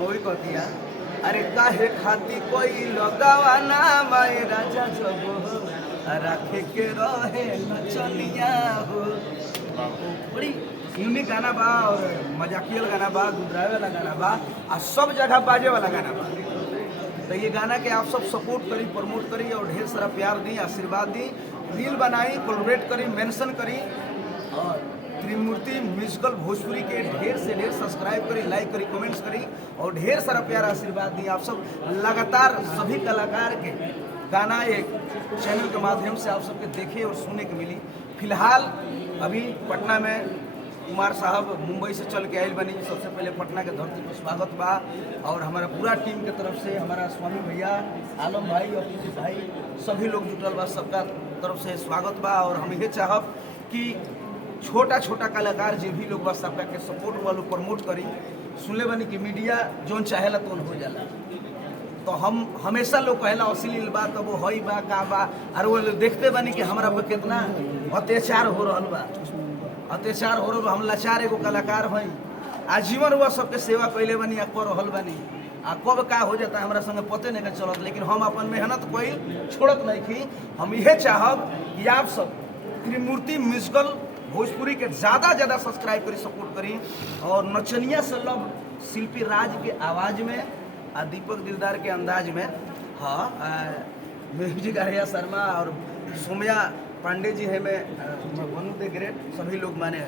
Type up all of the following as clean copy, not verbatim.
वही कहतिया अरे काहे खाती कोई लगावाना माए राजा जगो राखे के रहे नचनिया हो। बड़ी यूनिक गाना बा और मजाकियल गाना बा, गुदरावे वाला गाना बा और सब जगह बाजे वाला गाना बा। तो ये गाना के आप सब सपोर्ट करी, प्रमोट करी और ढेर सारा प्यार दी, आशीर्वाद दी, रील बनाई, कोलैबोरेट करी, मेंशन करी और त्रिमूर्ति म्यूजिकल भोजपुरी के ढेर से ढेर सब्सक्राइब करी, लाइक करी, कमेंट्स करी और ढेर सारा प्यार आशीर्वाद दी। आप सब लगातार सभी कलाकार के गाना एक चैनल के माध्यम से आप सबके देखे और सुनने को मिली। फिलहाल अभी पटना में कुमार साहब मुंबई से चल के आयल बनी। सबसे पहले पटना के धरती पर स्वागत बा और हमारा पूरा टीम के तरफ से हमारा स्वामी भैया, आलम भाई और पीछे भाई सभी लोग जुटल बा, सबका तरफ से स्वागत बा। और हम ये चाहब कि छोटा छोटा कलाकार जो भी लोग बा सबका के सपोर्ट वालों प्रमोट करी। सुनले बनी कि मीडिया जोन चाहेला तो हो जाला, तो हम हमेशा लोग कहला अश्लील बा तो वो हई बा का बा, और वो देखते बनी कि हमारा पर कितना अत्याचार हो रहा बा, अत्याचार हो रहा। हम लाचार एगो कलाकार हई, आजीवन हुआ सबके सेवा कैले बनी आ कर रहल बनी। आ कब का हो जाता है हमारा संगे पते नहीं चलत, लेकिन हम अपन मेहनत कोई छोड़त नहीं थी। हम यह चाहब कि आप सब त्रिमूर्ति म्यूजिकल भोजपुरी के ज़्यादा सब्सक्राइब करी, सपोर्ट करी और नचनिया से लव शिल्पी राज के आवाज़ में और दीपक दिलदार के अंदाज में, हाँ म्यूजिक आर्या शर्मा और सोम्या पांडे जी है में मनु द ग्रेट सभी लोग माने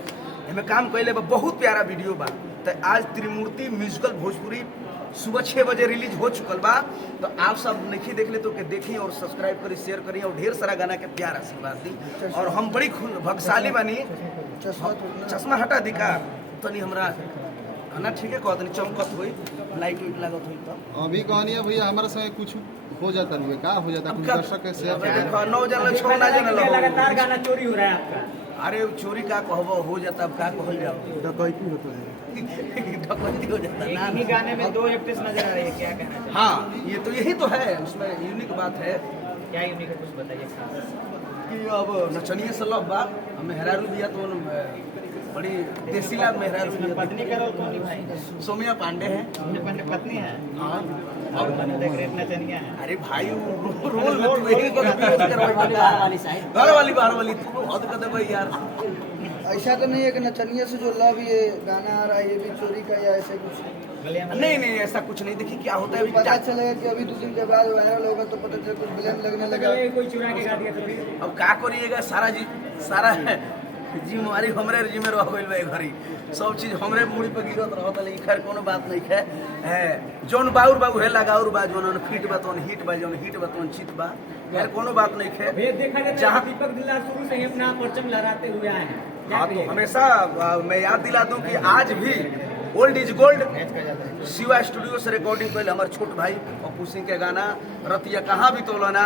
हमें काम कैले बा। बहुत प्यारा वीडियो बा। तो आज त्रिमूर्ति म्यूजिकल भोजपुरी सुबह 6 बजे रिलीज हो चुकल बा। तो आप सब नहीं देख ले तो के देखी और सब्सक्राइब करी, शेयर करी और ढेर सारा गाना के प्यार आशीर्वाद दी। और हम बड़ी भाग्यशाली बानी। चश्मा हटा दी का तनी हमरा ना ठीक है कहत नहीं चमकत हुई, लाइट वाइट लागत हुई। तो अभी कहनी है भैया हमारे संगे कुछ हो जाता है, का हो जाता है दर्शक के शेयर देखो 9 जन 6 ना जन लगातार गाना चोरी हो रहा है आपका। अरे चोरी का कहबो हो जाता, अब का कहल जाओ, डकैती होता है, डकैती हो जाता ना। इन्हीं गाने में 2 एक्ट्रेस नजर आ रही है, क्या कहना चाहिए? हाँ ये तो यही तो है, उसमें यूनिक बात है क्या यूनिक है, कुछ बताइए कि अब नचनिया से लव बा मेहरारू बिया तो बड़ी देसीला मेहरारू बिया। पत्नी का रोल कौन भाई? सोम्या पांडे है, पत्नी है हाँ और ग्रेट नचनिया है। अरे भाई रोल में तू यही को घर वाली बाहर वाली तू हद कर दे भाई यार। ऐसा तो नहीं है कि नचनिया से जो लव ये गाना आ रहा है ये भी चोरी का या ऐसे कुछ? नहीं ऐसा कुछ नहीं। देखिए क्या होता है अभी पता चलेगा कि अभी 2 दिन के बाद वायरल होगा तो पता चलेगा कुछ ब्लेम लगने लगा। कोई चुरा के गा दिया तो फिर अब का करिएगा, सारा जिम्मेवारी हमरे जिम्मे रह गइल बा। घरी सब चीज हमरे मुड़ी पर गिरत रहत, लेकिन खैर कोनो बात नहीं है। जौन बाउर बाबू है लगाउर बा, जौन फिट बा तौन हिट बा, जौन हिट बा तौन चित बा, खैर कोनो बात नहीं है। भैया देखा जाए जहाँ दीपक दिलदार शुरू से ही अपना परचम लहराते हुए आए हैं। हाँ तो हमेशा मैं याद दिला दूं कि आज भी old is gold Shiva studio से रिकॉर्डिंग कैल हमारे छोट भाई पप्पू सिंह के गाना रतिया कहाँ भी तोलना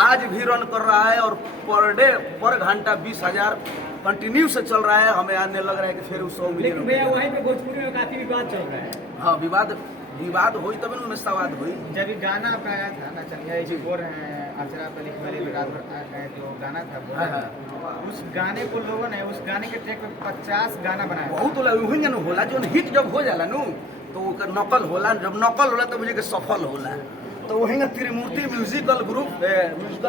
आज भी रन कर रहा है और पर घंटा 20,000 कंटिन्यू से चल रहा है। हमें आने लग रहा है कि फिर 100 मिलियन। लेकिन भैया वहीं पे भोजपुरी में काफी विवाद चल रहा है। हाँ विवाद हुई तब उनमें सवाद हुई। जब ये गाना आपका आया था नचनिया जी बोल रहे हैं अचरा पे लिख वाली जो गाना था बोल रहे हैं, उस गाने को लोगों ने उस गाने के ट्रैक पे 50 गाना बनाया। बहुत होला जो हिट जब हो जाला नु तो ओकर नकल होला, जब नकल होला तो मुझे के सफल होला। तो वही त्रिमूर्ति म्यूजिकल ग्रुप म्यूजिकल